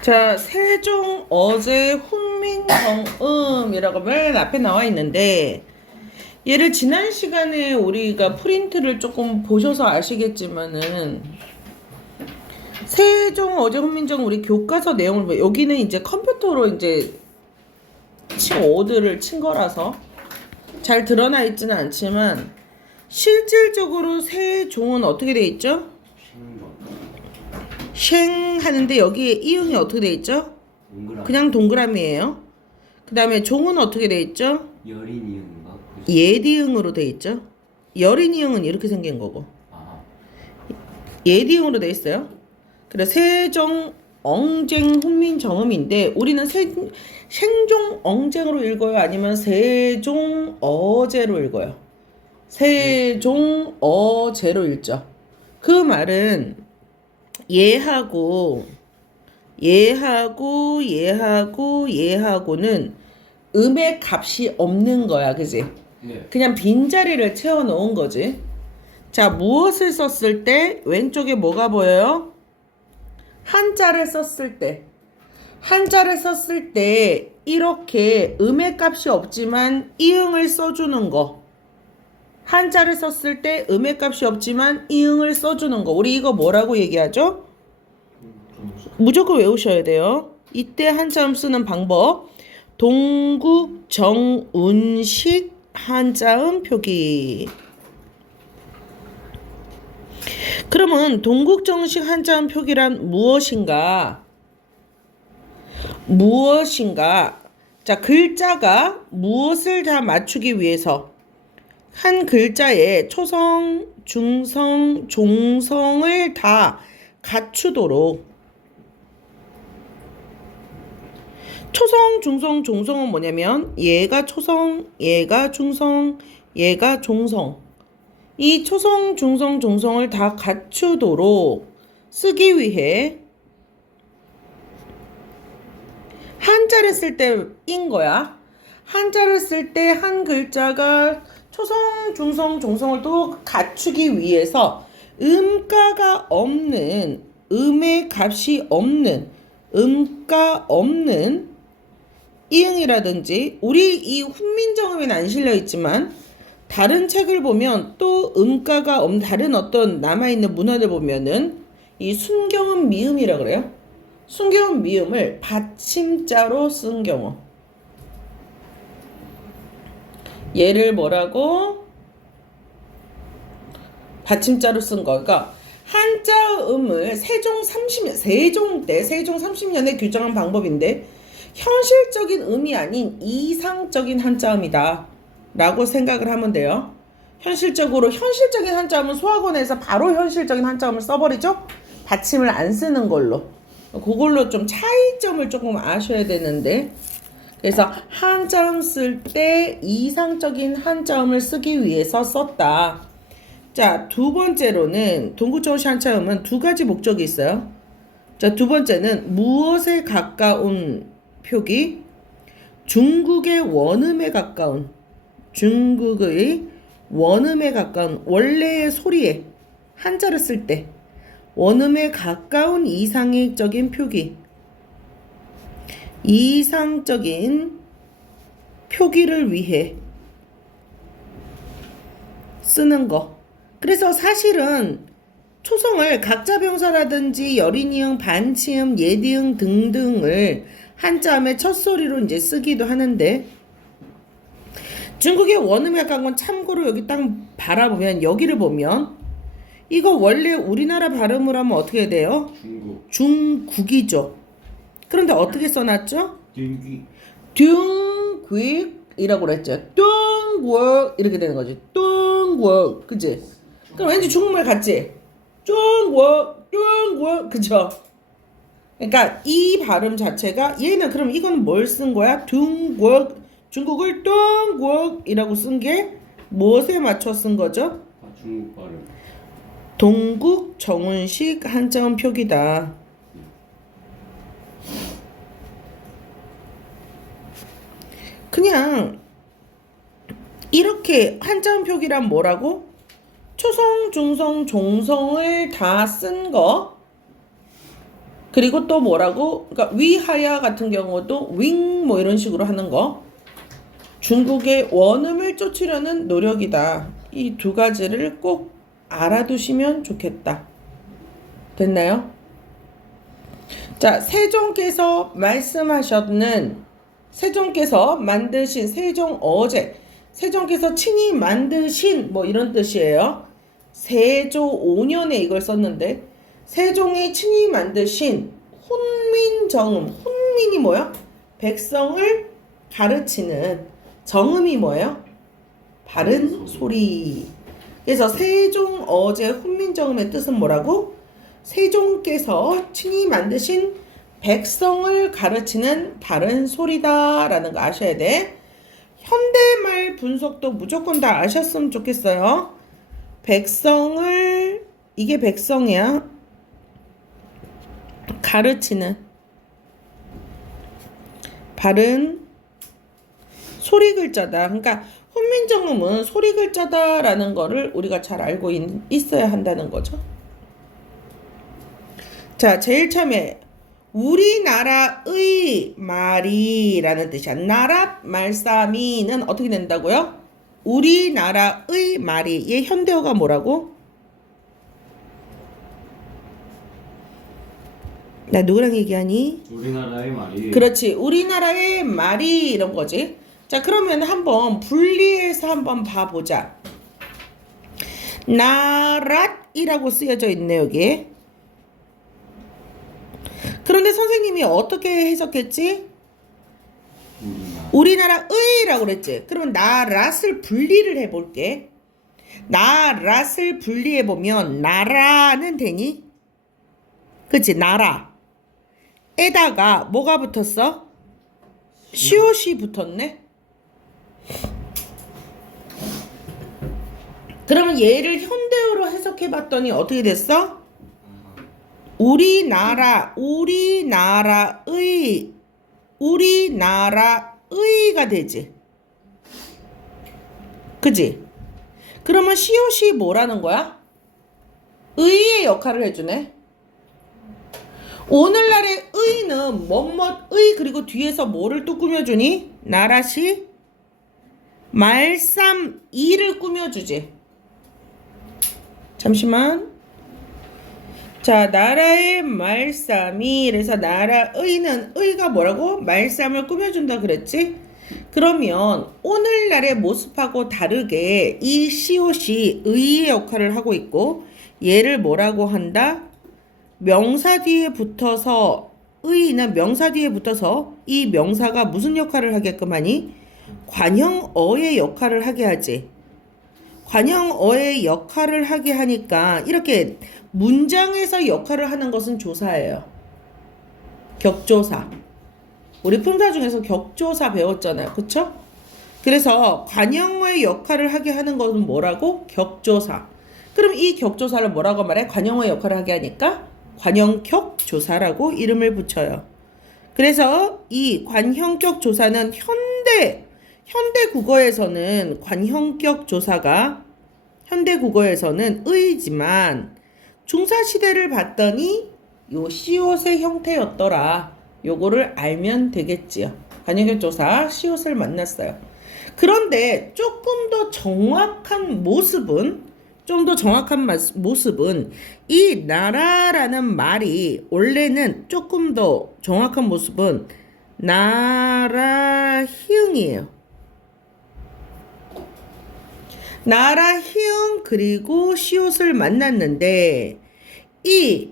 자, 세종, 어제, 훈민, 정음이라고 맨 앞에 나와 있는데, 얘를 지난 시간에 우리가 프린트를 조금 보셔서 아시겠지만은, 세종, 어제, 훈민정 우리 교과서 내용을 여기는 이제 컴퓨터로 이제 오드를 친 거라서 잘 드러나 있지는 않지만, 실질적으로 세종은 어떻게 돼 있죠? 쉥 하는데 여기에 이응이 어떻게 돼 있죠? 그냥 동그라미예요. 그 다음에 종은 어떻게 돼 있죠? 여린 이응인가? 예디응으로 돼 있죠. 여린 이응은 이렇게 생긴 거고 예디응으로 돼 있어요. 그래 세종 엉쟁 훈민 정음인데 우리는 생종 엉쟁으로 읽어요, 아니면 세종 어제로 읽어요? 세종 어제로 읽죠. 그 말은 얘하고는 음의 값이 없는 거야, 그지? 네. 그냥 빈자리를 채워 놓은 거지. 자, 무엇을 썼을 때 왼쪽에 뭐가 보여요? 한자를 썼을 때 이렇게 음의 값이 없지만 이응을 써주는 거. 한자를 썼을 때 음의 값이 없지만 이응을 써주는 거. 우리 이거 뭐라고 얘기하죠? 무조건 외우셔야 돼요. 이때 한자음 쓰는 방법. 동국정운식 한자음 표기. 그러면 동국정식 한자음 표기란 무엇인가? 자, 글자가 무엇을 다 맞추기 위해서 한 글자에 초성, 중성, 종성을 다 갖추도록. 초성, 중성, 종성은 뭐냐면 얘가 초성, 얘가 중성, 얘가 종성. 이 초성, 중성, 종성을 다 갖추도록 쓰기 위해 한자를 쓸 때인 거야. 한자를 쓸 때 한 글자가 초성, 중성, 종성을 또 갖추기 위해서 음가가 없는, 음의 값이 없는, 음가 없는 이응이라든지, 우리 이 훈민정음에는 안 실려 있지만 다른 책을 보면 또 음가가 없는 다른 어떤 남아있는 문헌을 보면은 이 순경음 미음이라 그래요. 순경음 미음을 받침자로 쓴 경우. 얘를 뭐라고? 받침자로 쓴 거. 그러니까 한자음을 세종 30년에 규정한 방법인데 현실적인 음이 아닌 이상적인 한자음이다 라고 생각을 하면 돼요. 현실적인 한자음은 수학원에서 바로 현실적인 한자음을 써버리죠. 받침을 안 쓰는 걸로. 그걸로 좀 차이점을 조금 아셔야 되는데, 그래서 한자음 쓸 때 이상적인 한자음을 쓰기 위해서 썼다. 자, 두 번째로는 동국정식 한자음은 두 가지 목적이 있어요. 자, 두 번째는 무엇에 가까운 표기? 중국의 원음에 가까운, 원래의 소리에 한자를 쓸 때 원음에 가까운 이상적인 표기, 이상적인 표기를 위해 쓰는 거. 그래서 사실은 초성을 각자 병사라든지 여린이응, 반치음, 예디응 등등을 한자음의 첫소리로 이제 쓰기도 하는데, 중국의 원음에 가까운 건 참고로 여기 딱 바라보면, 여기를 보면 이거 원래 우리나라 발음으로 하면 어떻게 돼요? 중국이죠. 그런데 어떻게 써놨죠? 둥귀이라고 그랬죠. 둥국 이렇게 되는 거지. 둥국, 그치? 그럼 왠지 중국말 같지? 둥국, 그쵸? 그러니까 이 발음 자체가, 얘는 그럼 이거는 뭘 쓴 거야? 중국을 둥국이라고 쓴 게 무엇에 맞춰 쓴 거죠? 중국 발음. 동국 정운식 한자음 표기다. 그냥 이렇게 한자음 표기란 뭐라고? 초성, 중성, 종성을 다 쓴 거. 그리고 또 뭐라고? 그러니까 위하여 같은 경우도 윙 뭐 이런 식으로 하는 거. 중국의 원음을 쫓으려는 노력이다. 이 두 가지를 꼭 알아두시면 좋겠다. 됐나요? 자, 세종께서 만드신 세종 어제, 세종께서 친히 만드신 뭐 이런 뜻이에요. 세조 5년에 이걸 썼는데 세종이 친히 만드신 훈민정음, 훈민이 뭐야? 백성을 가르치는, 정음이 뭐예요? 바른 소리. 그래서 세종 어제 훈민정음의 뜻은 뭐라고? 세종께서 친히 만드신 백성을 가르치는 바른 소리다 라는 거 아셔야 돼. 현대말 분석도 무조건 다 아셨으면 좋겠어요. 백성을, 이게 백성이야. 가르치는 바른 소리 글자다. 그러니까 훈민정음은 소리 글자다라는 거를 우리가 잘 알고 있어야 한다는 거죠. 자, 제일 처음에 우리나라의 말이라는 뜻이야. 나라 말싸미는 어떻게 된다고요? 우리나라의 말이. 얘 현대어가 뭐라고? 나 누구랑 얘기하니? 우리나라의 말이. 그렇지. 우리나라의 말이 이런 거지. 자, 그러면 한번 분리해서 한번 봐보자. 나랏이라고 쓰여져 있네, 여기. 그런데 선생님이 어떻게 해석했지? 우리나라의라고 그랬지. 그러면 나랏을 분리를 해볼게. 나랏을 분리해보면 나라는 되니? 그치, 나라. 에다가 뭐가 붙었어? 시옷이 붙었네. 그러면 얘를 현대어로 해석해봤더니 어떻게 됐어? 우리나라의가 되지. 그지? 그러면 시옷이 뭐라는 거야? 의의 역할을 해주네. 오늘날의 의는 뭐뭐의 그리고 뒤에서 뭐를 또 꾸며주니? 나라시 말쌈 이를 꾸며주지. 잠시만. 자, 나라의 말쌈이, 그래서 나라의는 의가 뭐라고? 말쌈을 꾸며준다 그랬지? 그러면 오늘날의 모습하고 다르게 이 시옷이 의의 역할을 하고 있고 얘를 뭐라고 한다? 명사 뒤에 붙어서, 의는 명사 뒤에 붙어서 이 명사가 무슨 역할을 하게끔 하니? 관형어의 역할을 하게 하지. 관형어의 역할을 하게 하니까 이렇게 문장에서 역할을 하는 것은 조사예요. 격조사. 우리 품사 중에서 격조사 배웠잖아요. 그쵸? 그래서 관형어의 역할을 하게 하는 것은 뭐라고? 격조사. 그럼 이 격조사를 뭐라고 말해? 관형어의 역할을 하게 하니까 관형격 조사라고 이름을 붙여요. 그래서 이 관형격 조사는 현대 국어에서는 관형격 조사가 현대 국어에서는 의지만 중사시대를 봤더니 요 시옷의 형태였더라. 요거를 알면 되겠지요. 관형격 조사 시옷을 만났어요. 그런데 조금 더 정확한 모습은 이 나라라는 말이 원래는 조금 더 정확한 모습은 나라 희응이에요. 나라 희응 그리고 시옷을 만났는데 이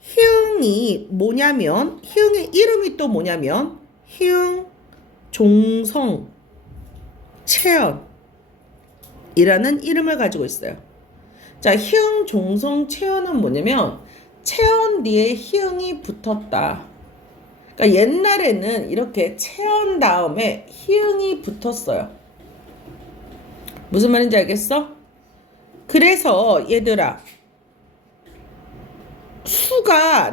희응이 뭐냐면 희응의 이름이 또 뭐냐면 희응 종성 채연이라는 이름을 가지고 있어요. 자, 희응 종성 채연은 뭐냐면 채연 뒤에 희응이 붙었다. 그러니까 옛날에는 이렇게 채연 다음에 희응이 붙었어요. 무슨 말인지 알겠어? 그래서 얘들아, 수가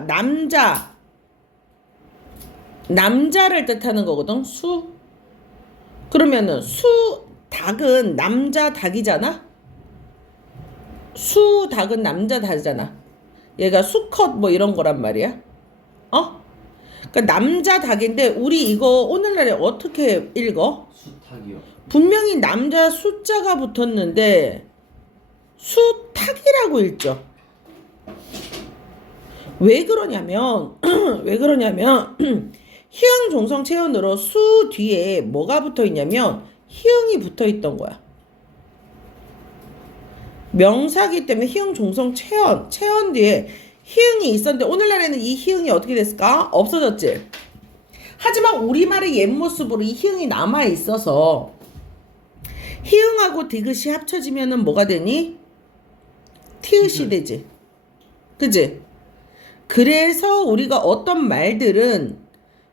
남자를 뜻하는 거거든. 수. 그러면은 닭은 남자 닭이잖아. 닭은 남자 닭이잖아. 얘가 수컷 뭐 이런 거란 말이야. 그러니까 남자 닭인데 우리 이거 오늘날에 어떻게 읽어? 수탉이요. 분명히 남자 숫자가 붙었는데 수탉이라고 읽죠. 왜 그러냐면 희응 종성 체언으로 수 뒤에 뭐가 붙어 있냐면 희응이 붙어 있던 거야. 명사기 때문에 희응 종성 체언 뒤에 희응이 있었는데 오늘날에는 이 희응이 어떻게 됐을까? 없어졌지. 하지만 우리말의 옛 모습으로 이 희응이 남아 있어서 희응하고 디귿이 합쳐지면은 뭐가 되니? 티읕이 되지. 그지? 그래서 우리가 어떤 말들은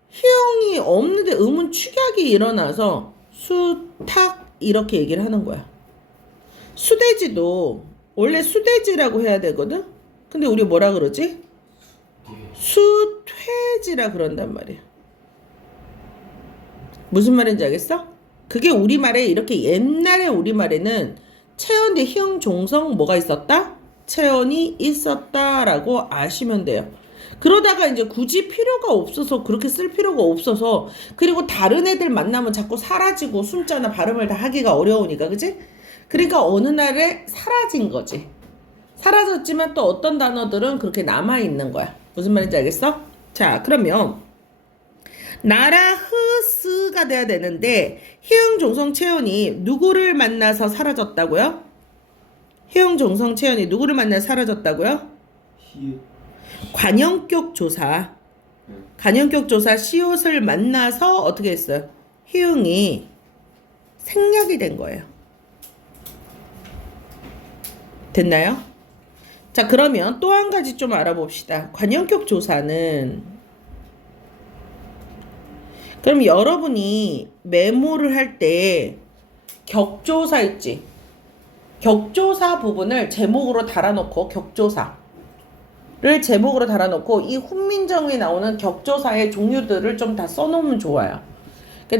희응이 없는데 음은 축약이 일어나서 수탉 이렇게 얘기를 하는 거야. 수돼지도 원래 수돼지라고 해야 되거든? 근데 우리 뭐라 그러지? 수퇴지라 그런단 말이야. 무슨 말인지 알겠어? 그게 우리말에 이렇게 옛날에 우리말에는 체언 뒤 희응 종성 뭐가 있었다? 체언이 있었다라고 아시면 돼요. 그러다가 이제 굳이 필요가 없어서 그렇게 쓸 필요가 없어서 그리고 다른 애들 만나면 자꾸 사라지고 숨자나 발음을 다 하기가 어려우니까 그지? 그러니까 어느 날에 사라진 거지. 사라졌지만 또 어떤 단어들은 그렇게 남아있는 거야. 무슨 말인지 알겠어? 자 그러면 나라 흐스가 돼야 되는데 희응 종성 체언이 누구를 만나서 사라졌다고요? 희응 종성 체언이 누구를 만나서 사라졌다고요? 히. 관형격 조사. 관형격 조사 시옷을 만나서 어떻게 했어요? 희응이 생략이 된 거예요. 됐나요? 자 그러면 또 한 가지 좀 알아봅시다. 관형격 조사는 그럼 여러분이 메모를 할 때 격조사 있지? 격조사 부분을 제목으로 달아놓고 격조사를 제목으로 달아놓고 이 훈민정음에 나오는 격조사의 종류들을 좀 다 써놓으면 좋아요.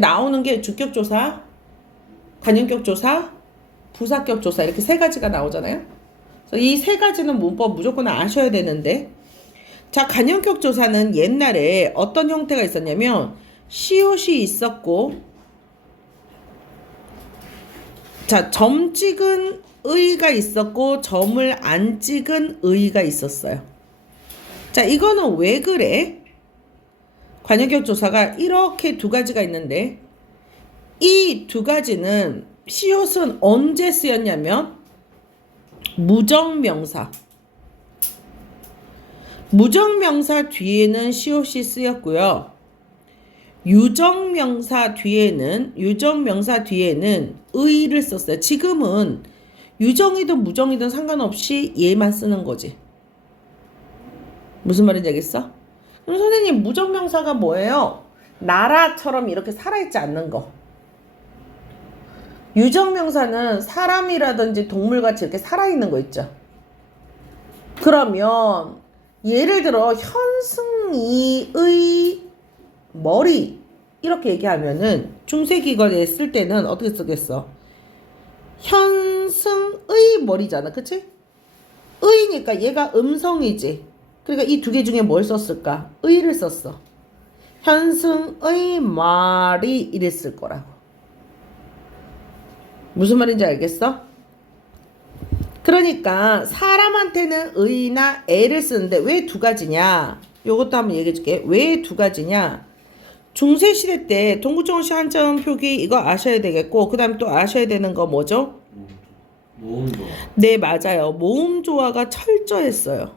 나오는 게 주격조사, 관형격조사, 부사격조사 이렇게 세 가지가 나오잖아요. 이 세 가지는 문법 무조건 아셔야 되는데 자 관형격조사는 옛날에 어떤 형태가 있었냐면 시옷이 있었고 자 점 찍은 의가 있었고 점을 안 찍은 의가 있었어요. 자 이거는 왜 그래? 관형격 조사가 이렇게 두 가지가 있는데 이 두 가지는 시옷은 언제 쓰였냐면 무정명사 뒤에는 시옷이 쓰였고요. 유정명사 뒤에는 의를 썼어요. 지금은 유정이든 무정이든 상관없이 얘만 쓰는 거지. 무슨 말인지 알겠어? 그럼 선생님 무정명사가 뭐예요? 나라처럼 이렇게 살아있지 않는 거. 유정명사는 사람이라든지 동물같이 이렇게 살아있는 거 있죠. 그러면 예를 들어 현승이의 머리 이렇게 얘기하면은 중세기관에 쓸 때는 어떻게 쓰겠어? 현승의 머리잖아. 그치? 의니까 얘가 음성이지. 그러니까 이 두 개 중에 뭘 썼을까? 의를 썼어. 현승의 말이 이랬을 거라고. 무슨 말인지 알겠어? 그러니까 사람한테는 의나 애를 쓰는데 왜 두 가지냐? 요것도 한번 얘기해 줄게. 왜 두 가지냐? 중세시대 때 동구정시 한자음 표기 이거 아셔야 되겠고 그 다음에 또 아셔야 되는 거 뭐죠? 모음조화. 네 맞아요. 모음조화가 철저했어요.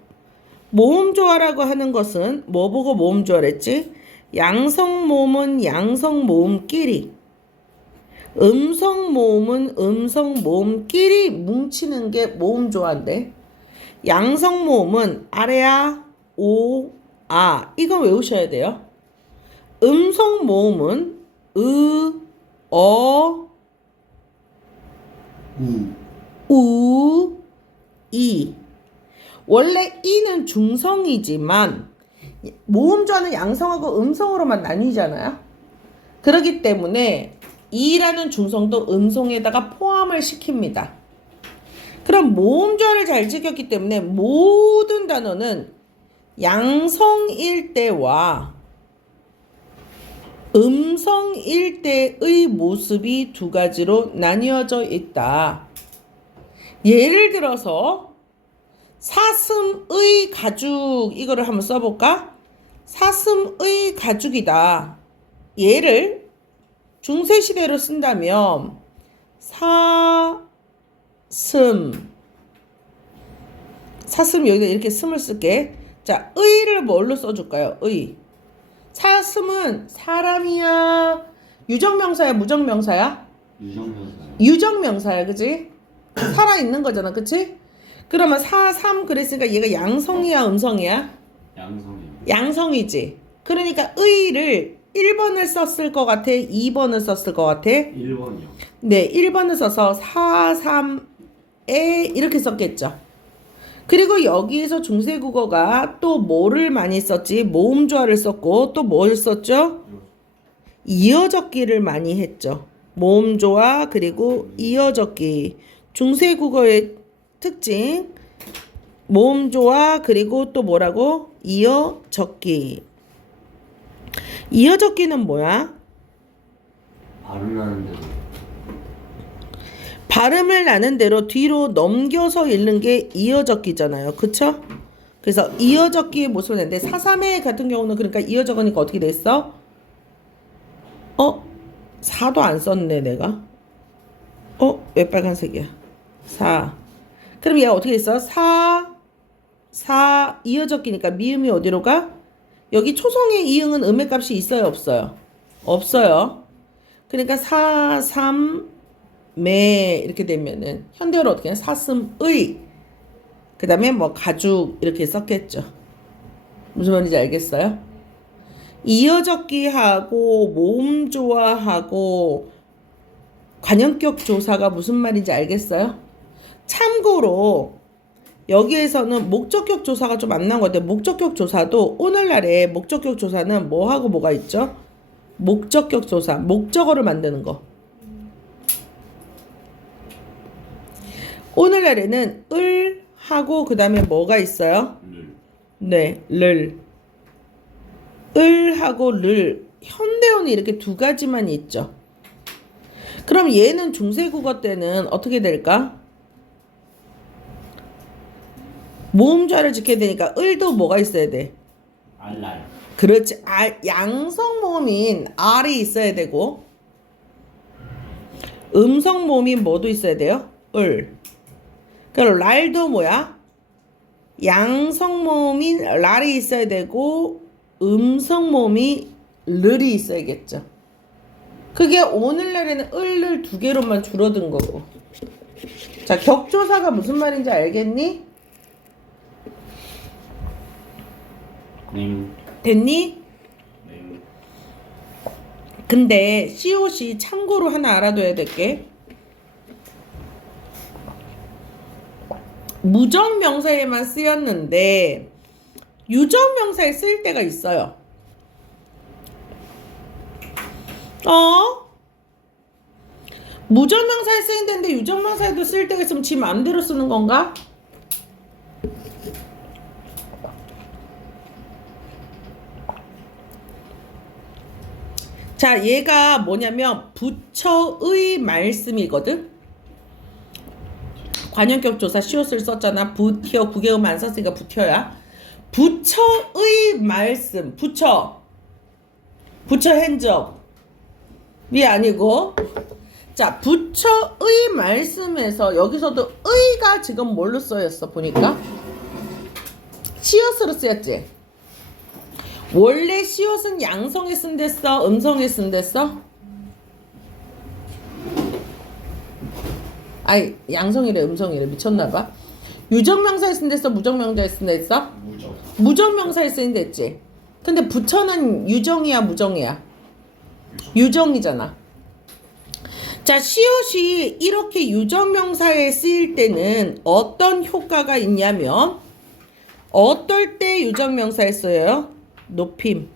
모음조화라고 하는 것은 뭐 보고 모음조화랬지? 양성모음은 양성모음끼리 음성모음은 음성모음끼리 뭉치는 게 모음조화인데 양성모음은 아래아 오아 이거 외우셔야 돼요. 음성모음은 어, 우, 이. 원래 이는 중성이지만 모음조화는 양성하고 음성으로만 나뉘잖아요. 그렇기 때문에 이라는 중성도 음성에다가 포함을 시킵니다. 그럼 모음조화를 잘 지켰기 때문에 모든 단어는 양성일 때와 음성일 때의 모습이 두 가지로 나뉘어져 있다. 예를 들어서 사슴의 가죽 이거를 한번 써볼까? 사슴의 가죽이다. 얘를 중세시대로 쓴다면 사슴 여기다 이렇게 sm을 쓸게. 자, 의를 뭘로 써줄까요? 의. 사슴은 사람이야? 유정명사야? 무정명사야? 유정명사요. 유정명사야, 그지? 살아있는 거잖아, 그치? 그러면 사삼 그랬으니까 얘가 양성이야, 음성이야? 양성이요. 양성이지. 그러니까 의를 1번을 썼을 것 같아? 2번을 썼을 것 같아? 1번이요. 네, 1번을 써서 4, 3에 이렇게 썼겠죠. 그리고 여기에서 중세국어가 또 뭐를 많이 썼지? 모음조화를 썼고 또 뭘 썼죠? 이어적기를 많이 했죠. 모음조화 그리고 이어적기. 중세국어의 특징. 모음조화 그리고 또 뭐라고? 이어적기. 이어적기는 뭐야? 발음하는 대로. 발음을 나는 대로 뒤로 넘겨서 읽는 게 이어적기잖아요. 그쵸? 그래서 이어적기의 모습을 냈는데 사삼회 같은 경우는 그러니까 이어적으니까 어떻게 됐어? 4도 안 썼네 내가. 왜 빨간색이야? 4. 그럼 얘가 어떻게 됐어? 4 이어적기니까 미음이 어디로 가? 여기 초성의 이응은 음의 값이 있어요 없어요? 없어요. 그러니까 4, 3, 매 이렇게 되면은 현대어로 어떻게 해? 사슴의 그 다음에 뭐 가죽 이렇게 썼겠죠. 무슨 말인지 알겠어요? 이어적기하고 모음조화하고 관형격 조사가 무슨 말인지 알겠어요? 참고로 여기에서는 목적격 조사가 좀 안 나온 것 같아요. 목적격 조사도 오늘날에 목적격 조사는 뭐하고 뭐가 있죠? 목적격 조사, 목적어를 만드는 거. 오늘날에는 을 하고 그 다음에 뭐가 있어요? 네, 를. 을 하고 를. 현대어는 이렇게 두 가지만 있죠. 그럼 얘는 중세국어 때는 어떻게 될까? 모음좌를 지켜야 되니까 을도 뭐가 있어야 돼? 알랄. 그렇지. 양성 모음인 R이 있어야 되고 음성 모음인 뭐도 있어야 돼요? 을. 그럼 랄도 뭐야? 양성 모음인 랄이 있어야 되고 음성 모음이 르이 있어야겠죠. 그게 오늘날에는 을을 두 개로만 줄어든 거고. 자, 격조사가 무슨 말인지 알겠니? 됐니? 근데 COC 참고로 하나 알아둬야 될 게 무정명사에만 쓰였는데 유정명사에 쓰일 때가 있어요. 무정명사에 쓰인다는데 유정명사에도 쓸 때가 있으면 지 마음대로 쓰는 건가? 자, 얘가 뭐냐면 부처의 말씀이거든. 관형격 조사 시옷을 썼잖아. 부처 구개음 안 썼으니까 부처야. 부처의 말씀. 부처 핸즈업이 아니고 자, 부처의 말씀에서 여기서도 의가 지금 뭘로 쓰였어 보니까 시옷으로 쓰였지. 원래 시옷은 양성에 쓴댔어? 음성에 쓴댔어? 아이, 양성이래 음성이래 미쳤나봐. 유정명사에 쓴댔어? 무정명사에 쓴댔어? 무정명사에 쓴댔지. 근데 부처는 유정이야 무정이야? 유정이잖아. 자, 시옷이 이렇게 유정명사에 쓰일 때는 어떤 효과가 있냐면 어떨 때 유정명사에 써요? 높임.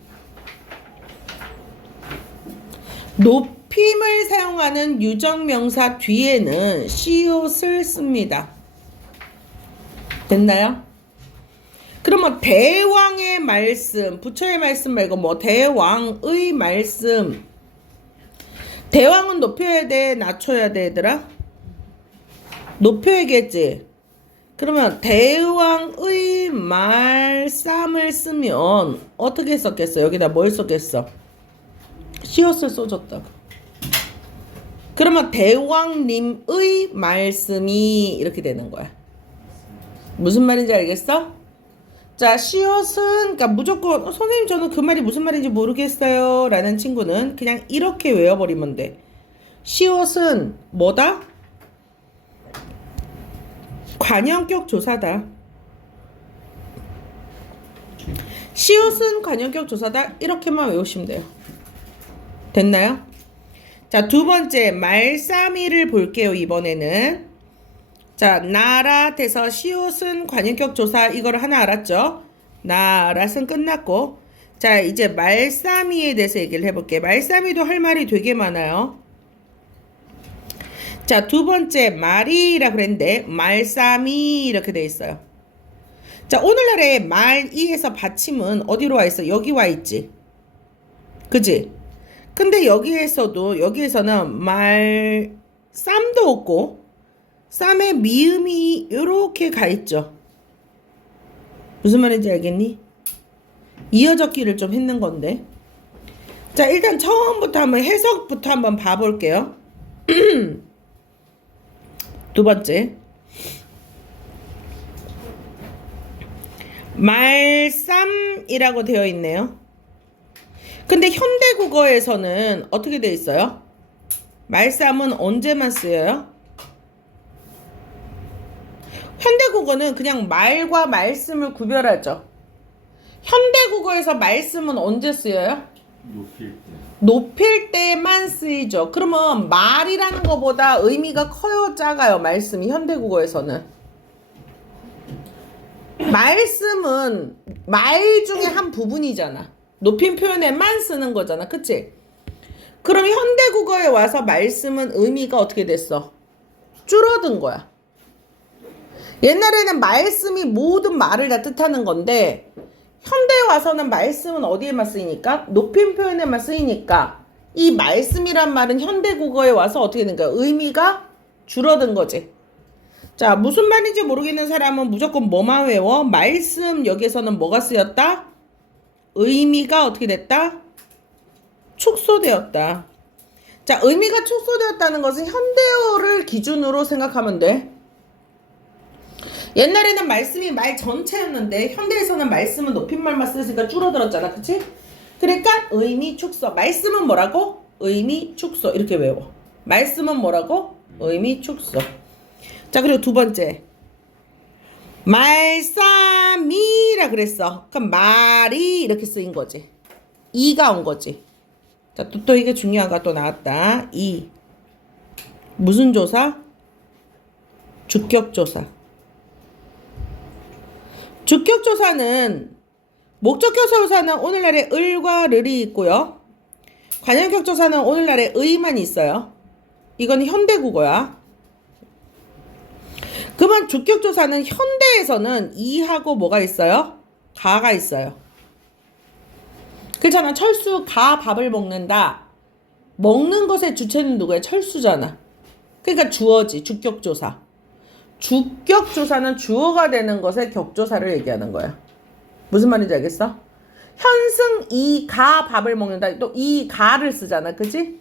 높임을 사용하는 유정명사 뒤에는 시옷을 씁니다. 됐나요? 그러면 대왕의 말씀, 부처의 말씀 말고 뭐 대왕의 말씀. 대왕은 높여야 돼, 낮춰야 돼, 얘들아? 높여야겠지. 그러면 대왕의 말씀을 쓰면 어떻게 썼겠어? 여기다 뭘 썼겠어? 시옷을 써줬다고. 그러면 대왕님의 말씀이 이렇게 되는 거야. 무슨 말인지 알겠어? 자, 시옷은 그러니까 무조건 선생님 저는 그 말이 무슨 말인지 모르겠어요 라는 친구는 그냥 이렇게 외워버리면 돼. 시옷은 뭐다? 관형격 조사다. 시옷은 관형격 조사다. 이렇게만 외우시면 돼요. 됐나요? 자, 두 번째 말싸미를 볼게요. 이번에는 자, 나랏에서 시옷은 관형격 조사 이거를 하나 알았죠? 나랏은 끝났고 자, 이제 말싸미에 대해서 얘기를 해볼게요. 말싸미도 할 말이 되게 많아요. 자, 두 번째 말이라 그랬는데 말싸미 이렇게 돼 있어요. 자, 오늘날의 말이에서 받침은 어디로 와 있어? 여기 와 있지. 그지? 근데 여기에서는 말 쌈도 없고 쌈에 미음이 이렇게 가 있죠. 무슨 말인지 알겠니? 이어적기를 좀 했는 건데. 자, 일단 처음부터 한번 해석부터 한번 봐볼게요. 두 번째 말쌈이라고 되어 있네요. 근데 현대국어에서는 어떻게 되어 있어요? 말쌈은 언제만 쓰여요? 현대국어는 그냥 말과 말씀을 구별하죠. 현대국어에서 말씀은 언제 쓰여요? 높일 때. 높일 때만 쓰이죠. 그러면 말이라는 것보다 의미가 커요, 작아요? 말씀이 현대국어에서는. 말씀은 말 중에 한 부분이잖아. 높임 표현에만 쓰는 거잖아. 그치? 그럼 현대국어에 와서 말씀은 의미가 어떻게 됐어? 줄어든 거야. 옛날에는 말씀이 모든 말을 다 뜻하는 건데 현대에 와서는 말씀은 어디에만 쓰이니까? 높임 표현에만 쓰이니까 이 말씀이란 말은 현대국어에 와서 어떻게 된 거야? 의미가 줄어든 거지. 자, 무슨 말인지 모르겠는 사람은 무조건 뭐만 외워? 말씀 여기에서는 뭐가 쓰였다? 의미가 어떻게 됐다? 축소되었다. 자, 의미가 축소되었다는 것은 현대어를 기준으로 생각하면 돼. 옛날에는 말씀이 말 전체였는데 현대에서는 말씀은 높임말만 쓰니까 줄어들었잖아. 그치? 그러니까 의미 축소. 말씀은 뭐라고? 의미 축소. 이렇게 외워. 말씀은 뭐라고? 의미 축소. 자, 그리고 두 번째 말싸미라 그랬어. 그럼 말이 이렇게 쓰인 거지. 이가 온 거지. 자, 또 이게 중요한 거 또 나왔다. 이 무슨 조사? 주격조사. 주격조사는 목적격조사는 오늘날에 을과 르이 있고요. 관형격조사는 오늘날에 의만 있어요. 이건 현대국어야. 그러면 주격조사는 현대에서는 이하고 뭐가 있어요? 가가 있어요. 그렇잖아. 철수 가 밥을 먹는다. 먹는 것의 주체는 누구야? 철수잖아. 그러니까 주어지. 주격조사. 주격조사는 주어가 되는 것의 격조사를 얘기하는 거야. 무슨 말인지 알겠어? 현승 이 가 밥을 먹는다. 또 이 가를 쓰잖아. 그치?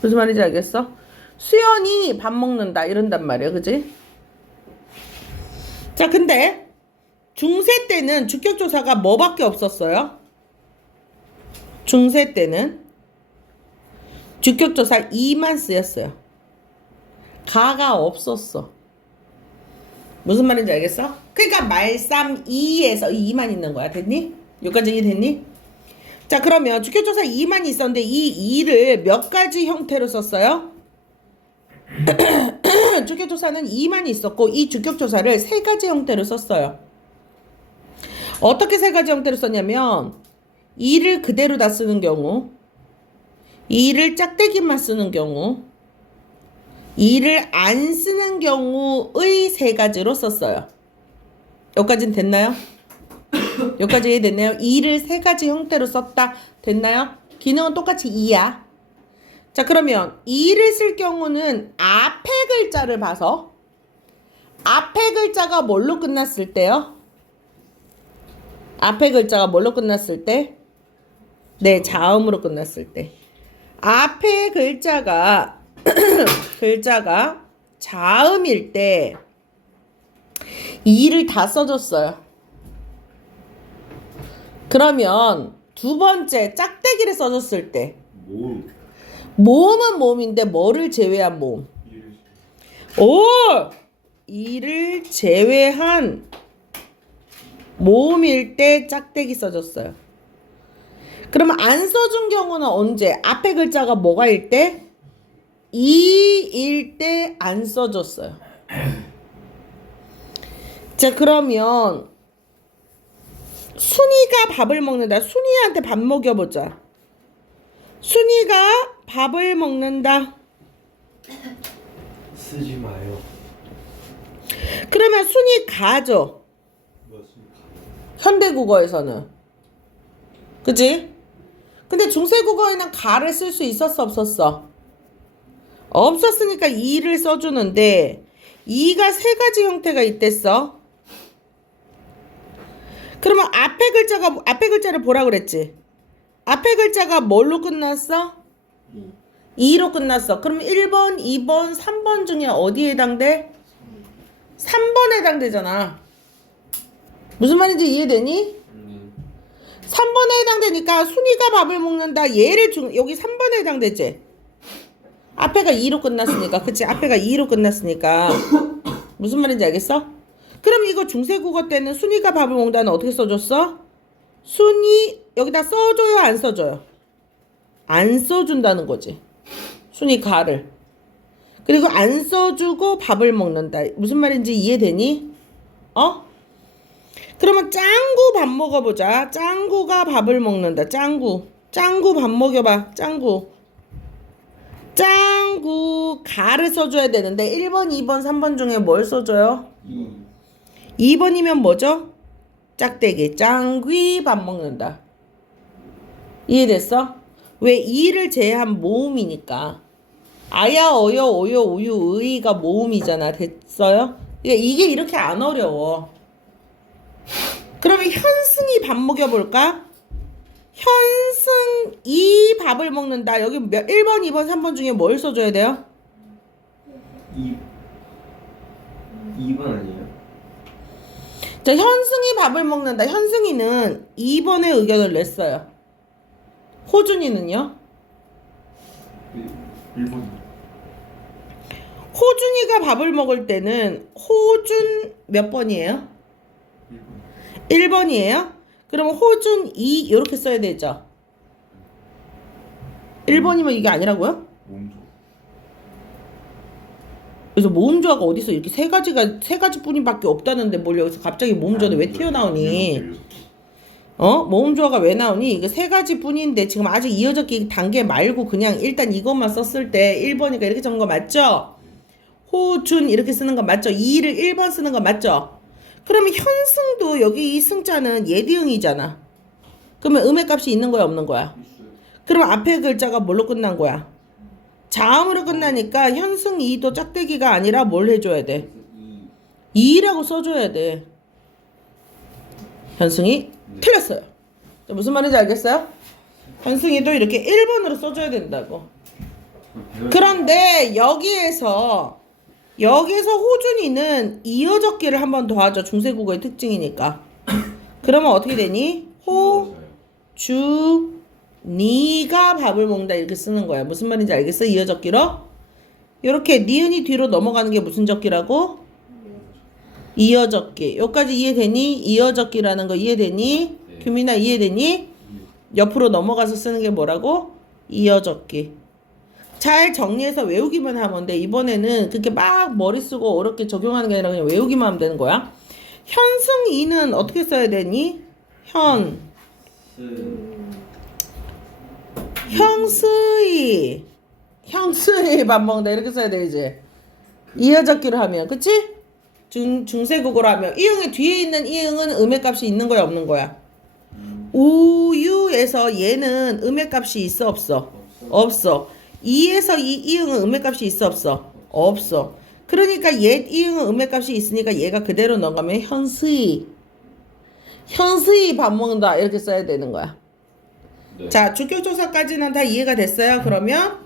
무슨 말인지 알겠어? 수연이 밥 먹는다 이런단 말이야. 그치? 자, 근데 중세 때는 주격조사가 뭐밖에 없었어요? 중세 때는 주격조사 이만 쓰였어요. 가가 없었어. 무슨 말인지 알겠어? 그러니까 말쌈 이에서 이만 있는 거야. 됐니? 여기까지 이해됐니? 자, 그러면 주격조사 이만 있었는데 이 이를 몇 가지 형태로 썼어요? 주격조사는 이만 있었고 이 주격조사를 세 가지 형태로 썼어요. 어떻게 세 가지 형태로 썼냐면 이를 그대로 다 쓰는 경우, 이를 짝대기만 쓰는 경우, 이를 안 쓰는 경우의 세 가지로 썼어요. 여기까지는 됐나요? 여기까지 이해됐나요? 이를 세 가지 형태로 썼다. 됐나요? 기능은 똑같이 이야. 자, 그러면 이를 쓸 경우는 앞에 글자를 봐서 앞에 글자가 뭘로 끝났을 때요? 앞에 글자가 뭘로 끝났을 때? 네, 자음으로 끝났을 때. 앞에 글자가 글자가 자음일 때 이를 다 써줬어요. 그러면 두 번째 짝대기를 써줬을 때 모음. 모음은 모음인데 뭐를 제외한 모음? 오! 이를 제외한 모음일 때 짝대기 써줬어요. 그러면 안 써준 경우는 언제? 앞에 글자가 뭐가일 때? 이일 때 안 써줬어요. 자, 그러면 순이가 밥을 먹는다. 순이한테 밥 먹여보자. 순이가 밥을 먹는다. 쓰지 마요. 그러면 순이 가죠. 맞습니다. 현대국어에서는. 그치? 근데 중세국어에는 가를 쓸 수 있었어, 없었어? 없었으니까 이를 써주는데 이가 세 가지 형태가 있댔어. 그러면 앞에 글자를 보라 그랬지? 앞에 글자가 뭘로 끝났어? 2로 끝났어. 그럼 1번, 2번, 3번 중에 어디에 해당돼? 3번에 해당되잖아. 무슨 말인지 이해되니? 3번에 해당되니까 순이가 밥을 먹는다. 여기 3번에 해당되지? 앞에가 2로 끝났으니까. 그치? 앞에가 2로 끝났으니까. 무슨 말인지 알겠어? 그럼 이거 중세국어 때는 순이가 밥을 먹는다는 어떻게 써줬어? 순이 여기다 써줘요, 안 써줘요? 안 써준다는 거지. 순이 가를. 그리고 안 써주고 밥을 먹는다. 무슨 말인지 이해되니? 어? 그러면 짱구 밥 먹어보자. 짱구가 밥을 먹는다. 짱구 밥 먹여봐. 짱구 가를 써줘야 되는데 1번, 2번, 3번 중에 뭘 써줘요? 2번이면 뭐죠? 짝대기. 짱귀 밥 먹는다. 이해됐어? 왜 이를 제외한 모음이니까. 아야, 어여, 오요, 우유, 의가 모음이잖아. 됐어요? 이게 이렇게 안 어려워. 그러면 현승이 밥 먹여볼까? 현승이 밥을 먹는다. 여기 1번, 2번, 3번 중에 뭘 써줘야 돼요? 2번 아니에요? 자, 현승이 밥을 먹는다. 현승이는 2번의 의견을 냈어요. 호준이는요? 1번. 호준이가 밥을 먹을 때는 호준 몇 번이에요? 1번이에요? 그러면 호준 2 이렇게 써야 되죠. 1번이면 이게 아니라고요? 몸조. 그래서 모음조화가 어디서 이렇게 세 가지 뿐이밖에 없다는데 뭘 여기서 갑자기 모음조화는 왜 튀어나오니? 모음조화가 왜 나오니? 이거 세 가지 뿐인데 지금 아직 이어적기 단계 말고 그냥 일단 이것만 썼을 때 1번이니까 이렇게 적은 거 맞죠? 호준 이렇게 쓰는 거 맞죠? 2를 1번 쓰는 거 맞죠? 그러면 현승도 여기 이 승자는 예디응이잖아. 그러면 음의 값이 있는 거야, 없는 거야? 그럼 앞에 글자가 뭘로 끝난 거야? 자음으로 끝나니까 현승 2도 짝대기가 아니라 뭘 해줘야 돼? 2라고 써줘야 돼. 현승이 틀렸어요. 자, 무슨 말인지 알겠어요? 현승이도 이렇게 1번으로 써줘야 된다고. 그런데 여기에서 호준이는 이어적기를 한 번 더 하죠. 중세국어의 특징이니까. 그러면 어떻게 되니? 니가 밥을 먹는다 이렇게 쓰는 거야. 무슨 말인지 알겠어? 이어적기로? 이렇게 니은이 뒤로 넘어가는 게 무슨 적기라고? 이어적기. 여기까지 이해되니? 이어적기라는 거 이해되니? 네. 규민아 이해되니? 옆으로 넘어가서 쓰는 게 뭐라고? 이어적기. 잘 정리해서 외우기만 하면 돼. 이번에는 그렇게 막 머리 쓰고 어렵게 적용하는 게 아니라 그냥 외우기만 하면 되는 거야. 현승 2는 어떻게 써야 되니? 형스이 밥 먹는다 이렇게 써야 되지. 이어적기로 하면 그치? 중세국어로 하면 이응의 뒤에 있는 이응은 음의 값이 있는 거야 없는 거야? 우유에서 얘는 음의 값이 있어 없어? 없어. 이에서 이 이응은 음의 값이 있어 없어? 없어. 그러니까 옛 이응은 음의 값이 있으니까 얘가 그대로 넘어가면 현수이 밥 먹는다 이렇게 써야 되는 거야. 네. 자, 주격조사까지는 다 이해가 됐어요? 그러면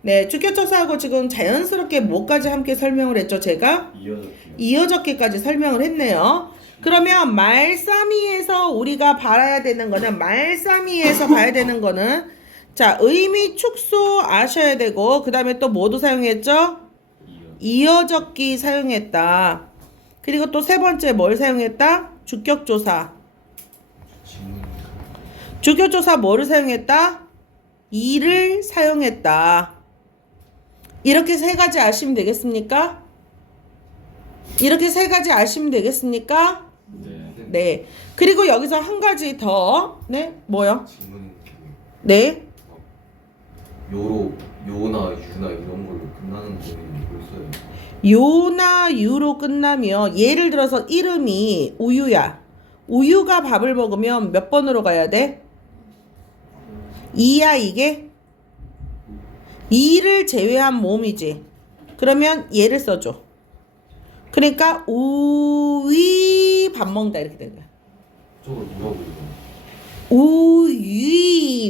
네, 주격조사하고 지금 자연스럽게 뭐까지 함께 설명을 했죠? 제가 이어졌고요. 이어적기까지 설명을 했네요. 그러면 말싸미에서 우리가 봐야 되는 거는 말싸미에서 봐야 되는 거는 자, 의미 축소 아셔야 되고 그 다음에 또 뭐도 사용했죠? 이어적기 사용했다. 그리고 또 세 번째 뭘 사용했다? 주격조사. 주격조사 뭐를 사용했다? 이를 사용했다. 이렇게 세 가지 아시면 되겠습니까? 이렇게 세 가지 아시면 되겠습니까? 네. 네. 그리고 여기서 한 가지 더. 네? 뭐요? 질문 네. 요로 요나 유나 이런 걸로 끝나는 거는 벌써요. 요나 유로 끝나면 예를 들어서 이름이 우유야. 우유가 밥을 먹으면 몇 번으로 가야 돼? 2야 이게? 2를 제외한 몸이지. 그러면 얘를 써줘. 그러니까 우위 밥 먹는다 이렇게 되는 거야. 저걸 뭐라고 읽어?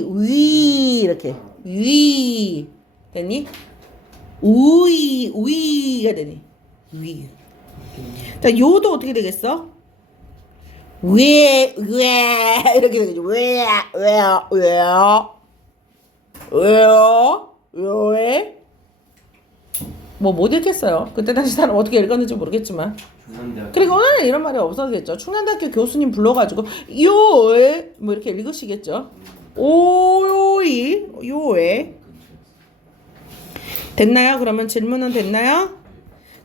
우위 이렇게 위 됐니? 우위가 되니 위. 자, 요도 어떻게 되겠어? 왜 이렇게 되겠죠. 왜? 뭐 못 읽겠어요. 그때 당시 사람 어떻게 읽었는지 모르겠지만. 중간대학. 그리고 오늘은 이런 말이 없어지겠죠. 충남대학교 교수님 불러가지고 요에 뭐 이렇게 읽으시겠죠. 요에 됐나요? 그러면 질문은 됐나요?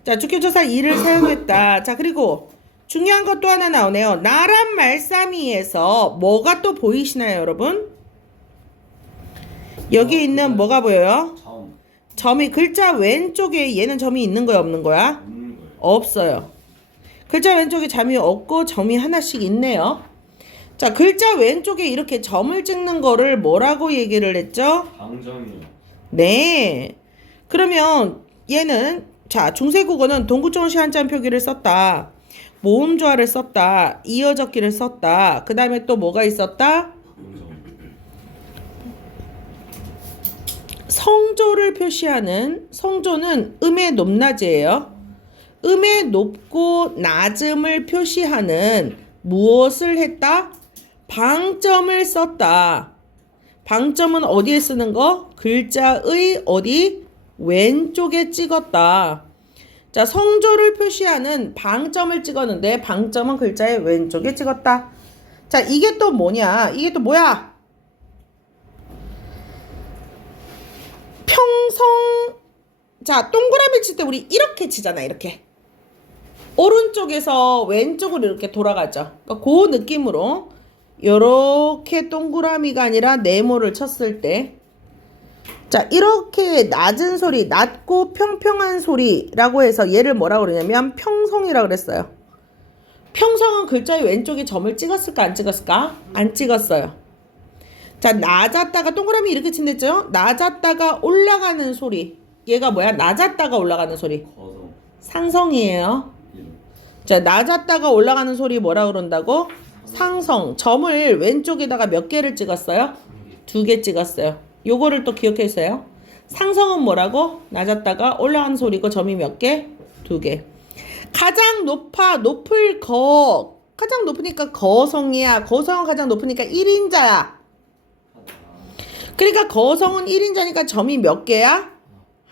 자, 주격조사 2를 사용했다. 자, 그리고 중요한 것 또 하나 나오네요. 나란 말싸미에서 뭐가 또 보이시나요, 여러분? 여기 있는 뭐가 보여요? 처음 점이 글자 왼쪽에 얘는 점이 있는 거야, 없는 거야? 웃는 거예요. 없어요. 글자 왼쪽에 점이 없고 점이 하나씩 있네요. 자, 글자 왼쪽에 이렇게 점을 찍는 거를 뭐라고 얘기를 했죠? 방정이요. 네. 그러면 얘는 자, 중세국어는 동구정시 한자음 표기를 썼다. 모음조화를 썼다. 이어적기를 썼다. 그 다음에 또 뭐가 있었다? 음정. 성조를 표시하는 성조는 음의 높낮이에요. 음의 높고 낮음을 표시하는 무엇을 했다? 방점을 썼다. 방점은 어디에 쓰는 거? 글자의 어디? 왼쪽에 찍었다. 자, 성조를 표시하는 방점을 찍었는데 방점은 글자의 왼쪽에 찍었다. 자, 이게 또 뭐냐? 이게 또 뭐야? 평성. 자, 동그라미 칠 때 우리 이렇게 치잖아. 이렇게 오른쪽에서 왼쪽으로 이렇게 돌아가죠. 그러니까 그 느낌으로 요렇게 동그라미가 아니라 네모를 쳤을 때 자, 이렇게 낮은 소리, 낮고 평평한 소리라고 해서 얘를 뭐라고 그러냐면 평성이라고 그랬어요. 평성은 글자의 왼쪽에 점을 찍었을까 안 찍었을까? 안 찍었어요. 자, 낮았다가 동그라미 이렇게 친댔죠? 낮았다가 올라가는 소리. 얘가 뭐야? 낮았다가 올라가는 소리. 거성. 상성이에요. 이름. 자, 낮았다가 올라가는 소리 뭐라 그런다고? 상성. 점을 왼쪽에다가 몇 개를 찍었어요? 2개 찍었어요. 요거를 또 기억해주세요. 상성은 뭐라고? 낮았다가 올라가는 소리고 점이 몇 개? 2개. 가장 높을 거. 가장 높으니까 거성이야. 거성은 가장 높으니까 1인자야. 그러니까 거성은 1인자니까 점이 몇 개야?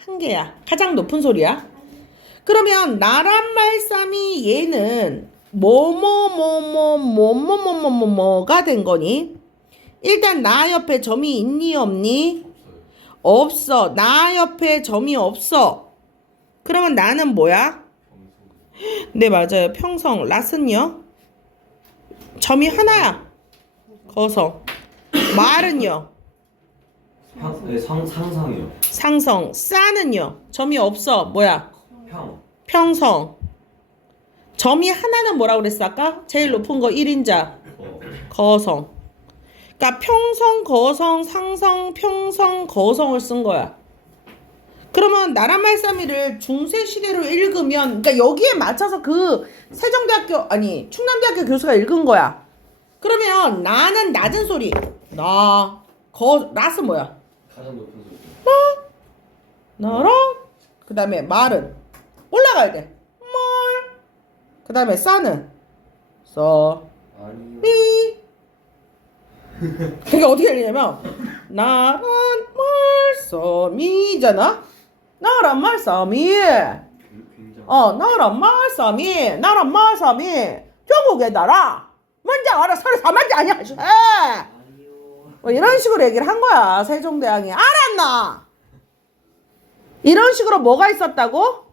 1개야. 가장 높은 소리야. 그러면 나란 말싸미 얘는 뭐가 된 거니? 일단 나 옆에 점이 있니 없니? 없어. 나 옆에 점이 없어. 그러면 나는 뭐야? 네, 맞아요. 평성. 낫은요? 점이 하나야. 거성. 말은요? 상상이요. 상성. 싸는요? 점이 없어. 뭐야? 평. 평성. 점이 하나는 뭐라고 그랬어 아까? 제일 높은 거 1인자 거성. 그러니까 평성, 거성, 상성, 평성, 거성을 쓴 거야. 그러면 나란말싸미를 중세시대로 읽으면 그러니까 여기에 맞춰서 그 세종대학교 아니 충남대학교 교수가 읽은 거야. 그러면 나는 낮은 소리 라스 뭐야? 가장 높은 소리. 나라 그 다음에 말은 올라가야 돼. 말. 그 다음에 싸는 써 아니요. 미. 그게 어떻게 들리냐면 나란 말싸미잖아. 나란 말싸미. 굉장히. 나란 말싸미. 나란 말싸미. 중국의 나라. 먼저 알아서 사만지 아니야. 아니요. 뭐 이런 식으로 얘기를 한 거야. 세종대왕이. 알았나? 이런 식으로 뭐가 있었다고?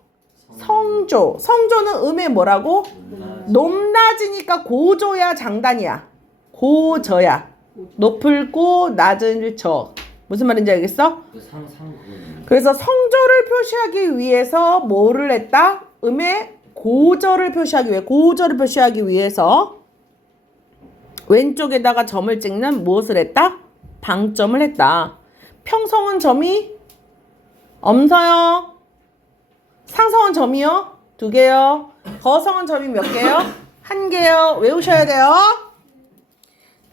성조. 성조는 음의 뭐라고? 높낮이니까 고조야 장단이야. 고저야. 높을 고 낮은 저. 무슨 말인지 알겠어? 상 그거는. 그래서 성조를 표시하기 위해서 뭐를 했다? 음의 고저를 표시하기 위해서 왼쪽에다가 점을 찍는 무엇을 했다? 방점을 했다. 평성은 점이 없어요. 상성은 점이요? 2개요. 거성은 점이 몇 개요? 1개요. 외우셔야 돼요.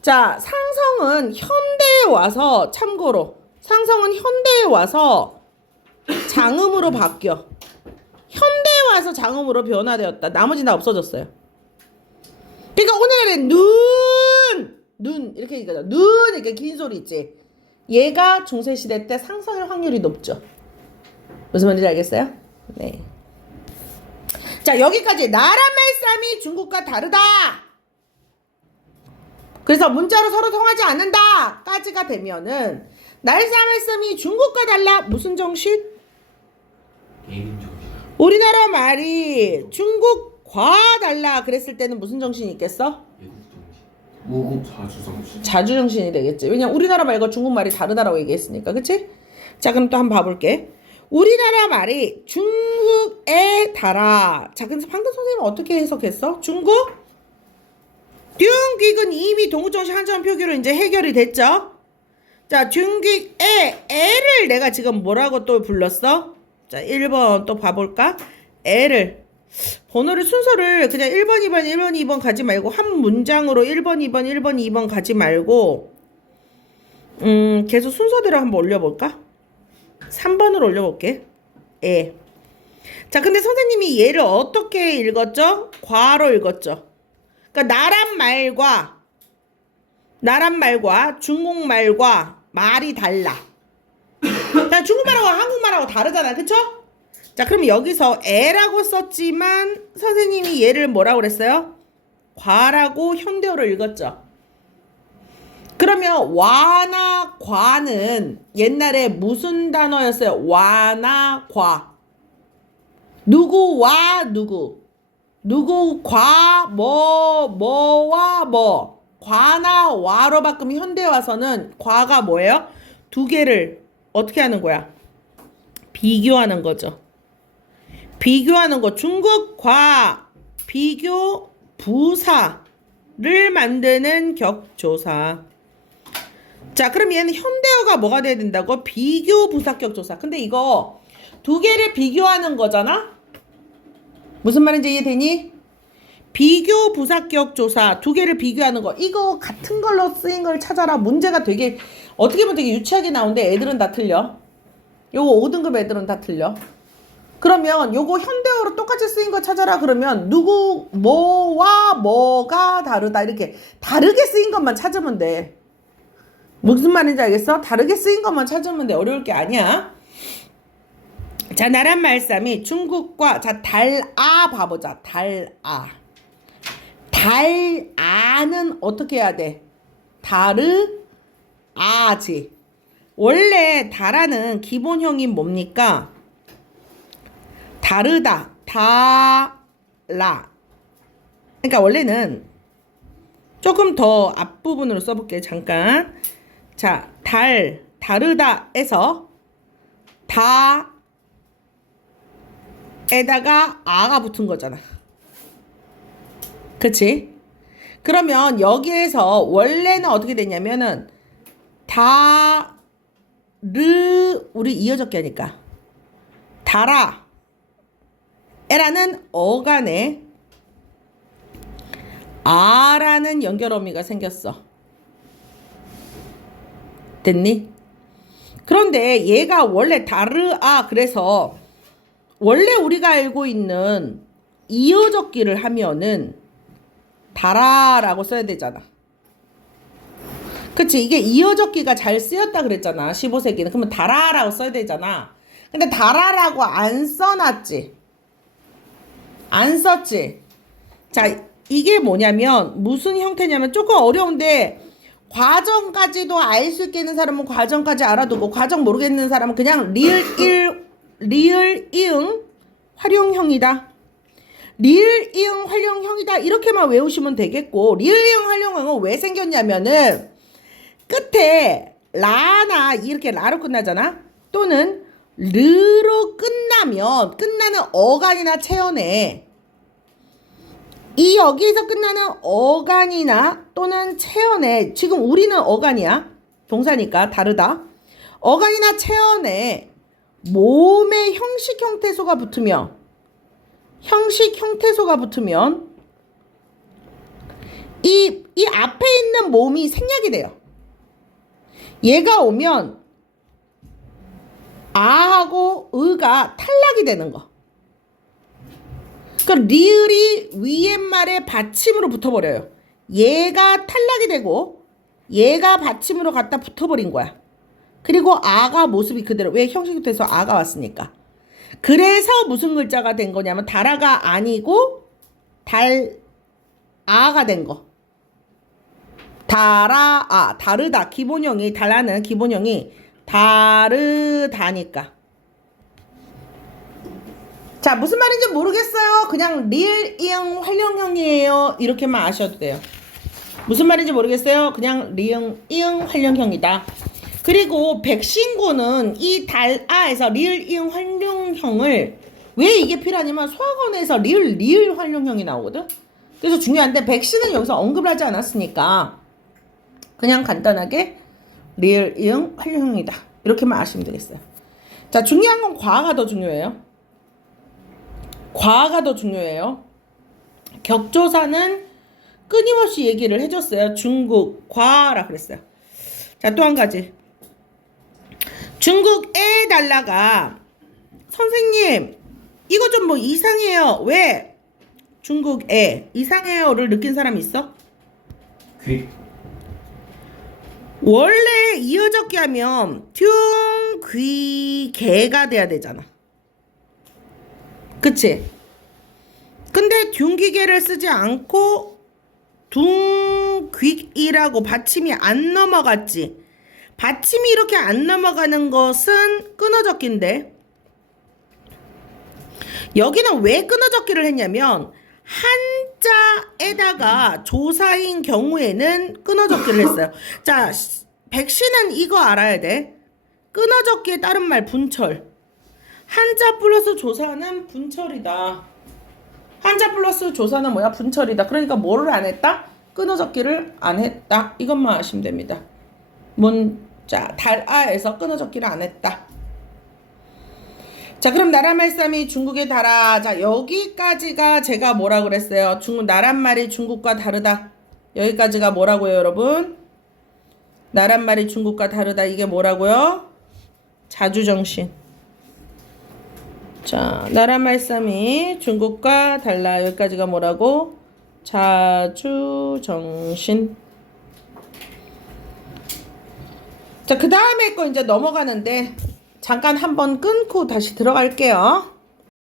자, 상성은 현대에 와서 참고로 상성은 현대에 와서 장음으로 바뀌어. 현대에 와서 장음으로 변화되었다. 나머지 다 없어졌어요. 그러니까 오늘날에 눈 이렇게 얘기하죠. 눈 이렇게 긴 소리 있지. 얘가 중세시대 때 상성일 확률이 높죠. 무슨 말인지 알겠어요? 네. 자, 여기까지 나란말싸미 중국과 다르다. 그래서 문자로 서로 통하지 않는다 까지가 되면은 나란말싸미 중국과 달라 무슨 정신? 개인 정신. 우리나라 말이 중국과 달라 그랬을 때는 무슨 정신이 있겠어? 외국 정신. 무국 자주 정신. 자주정신이 되겠지. 왜냐면 우리나라 말과 중국말이 다르다라고 얘기했으니까. 그치? 자, 그럼 또 한번 봐볼게. 우리나라 말이 중국에 달아. 자, 근데 방금 선생님은 어떻게 해석했어? 중국? 중국은 이미 동구정식 한자음 표기로 이제 해결이 됐죠? 자, 중국에 애를 내가 지금 뭐라고 또 불렀어? 자, 1번 또 봐볼까? 애를 번호를 순서를 그냥 1번, 2번, 1번, 2번 가지 말고 한 문장으로 1번, 2번, 1번, 2번 가지 말고 계속 순서대로 한번 올려볼까? 3번으로 올려볼게. 애. 자, 근데 선생님이 얘를 어떻게 읽었죠? 과로 읽었죠. 그러니까 나란말과 중국말과 말이 달라. 자, 중국말하고 한국말하고 다르잖아. 그쵸? 자, 그럼 여기서 애라고 썼지만 선생님이 얘를 뭐라고 그랬어요? 과라고 현대어로 읽었죠. 그러면 와나 과는 옛날에 무슨 단어였어요? 와나 과. 누구와 누구. 누구 과 뭐와 뭐. 과나 와로 바꾸면 현대에 와서는 과가 뭐예요? 2개를 어떻게 하는 거야? 비교하는 거죠. 비교하는 거. 중국 과 비교 부사를 만드는 격조사. 자, 그럼 얘는 현대어가 뭐가 돼야 된다고? 비교 부사격 조사. 근데 이거 2개를 비교하는 거잖아? 무슨 말인지 이해되니? 비교 부사격 조사 2개를 비교하는 거. 이거 같은 걸로 쓰인 걸 찾아라. 문제가 되게 어떻게 보면 되게 유치하게 나오는데 애들은 다 틀려. 요거 5등급 애들은 다 틀려. 그러면 요거 현대어로 똑같이 쓰인 거 찾아라 그러면 누구 뭐와 뭐가 다르다 이렇게 다르게 쓰인 것만 찾으면 돼. 무슨 말인지 알겠어? 다르게 쓰인 것만 찾으면 돼. 어려울 게 아니야. 자, 나란말싸미 중국과 자 달아 봐보자. 달아는 어떻게 해야 돼? 다르아지. 원래 달아는 기본형이 뭡니까? 다르다, 달라. 그러니까 원래는 조금 더 앞부분으로 써볼게요. 잠깐. 자, 다르다에서 다에다가 아가 붙은 거잖아. 그치? 그러면 여기에서 원래는 어떻게 됐냐면은 우리 이어적기 하니까 다라 에라는 어간에 아라는 연결어미가 생겼어. 됐니? 그런데 얘가 원래 다르아 그래서 원래 우리가 알고 있는 이어적기를 하면은 다라라고 써야 되잖아. 그치? 이게 이어적기가 잘 쓰였다 그랬잖아. 15세기는. 그러면 다라라고 써야 되잖아. 근데 다라라고 안 써놨지. 안 썼지. 자, 이게 뭐냐면 무슨 형태냐면 조금 어려운데 과정까지도 알 수 있겠는 사람은 과정까지 알아두고 과정 모르겠는 사람은 그냥 리을 이응 활용형이다. 리을 이응 활용형이다. 이렇게만 외우시면 되겠고 리을 이응 활용형은 왜 생겼냐면은 끝에 라나 이렇게 라로 끝나잖아. 또는 르로 끝나는 어간이나 체언에 이 여기에서 끝나는 어간이나 또는 체언에 지금 우리는 어간이야. 동사니까 다르다. 어간이나 체언에 몸의 형식 형태소가 붙으면 이 앞에 있는 몸이 생략이 돼요. 얘가 오면 아하고 의가 탈락이 되는 거. 그러니까 리을이 위에말의 받침으로 붙어버려요. 얘가 탈락이 되고 얘가 받침으로 갖다 붙어버린 거야. 그리고 아가 모습이 그대로. 왜 형식부터해서 아가 왔으니까. 그래서 무슨 글자가 된 거냐면 다라가 아니고 아가 된 거. 다르다. 기본형이 달라는 기본형이 다르다니까. 자, 무슨 말인지 모르겠어요. 그냥 리을 이응 활용형이에요. 이렇게만 아셔도 돼요. 무슨 말인지 모르겠어요. 그냥 리을 이응 활용형이다. 그리고 백신고는 이 달아에서 리을 이응 활용형을 왜 이게 필요하냐면 수학원에서 리을 활용형이 나오거든. 그래서 중요한데 백신은 여기서 언급을 하지 않았으니까 그냥 간단하게 리을 이응 활용형이다. 이렇게만 아시면 되겠어요. 자, 중요한 건 과가 더 중요해요. 과가 더 중요해요. 격조사는 끊임없이 얘기를 해줬어요. 중국 과라 그랬어요. 자, 또 한 가지. 중국에 달라가 선생님 이거 좀 뭐 이상해요. 왜? 중국에 이상해요를 느낀 사람 있어? 귀. 원래 이어적기 하면 퉁, 귀, 개가 돼야 되잖아. 그치? 근데 둥기계를 쓰지 않고 둥귀이라고 받침이 안 넘어갔지. 받침이 이렇게 안 넘어가는 것은 끊어적기인데 여기는 왜 끊어적기를 했냐면 한자에다가 조사인 경우에는 끊어적기를 했어요. 자, 백신은 이거 알아야 돼. 끊어적기에 따른 말 분철. 한자 플러스 조사는 분철이다. 한자 플러스 조사는 뭐야? 분철이다. 그러니까 뭐를 안 했다? 끊어적기를 안 했다. 이것만 아시면 됩니다. 문자 달아에서 끊어적기를 안 했다. 자, 그럼 나란말싸미 중국의 달아. 자, 여기까지가 제가 뭐라 그랬어요? 나란말이 중국과 다르다. 여기까지가 뭐라고요, 여러분? 나란말이 중국과 다르다. 이게 뭐라고요? 자주정신. 자, 나란말싸미 중국과 달라. 여기까지가 뭐라고? 자주정신. 자, 그 다음에 거 이제 넘어가는데 잠깐 한번 끊고 다시 들어갈게요.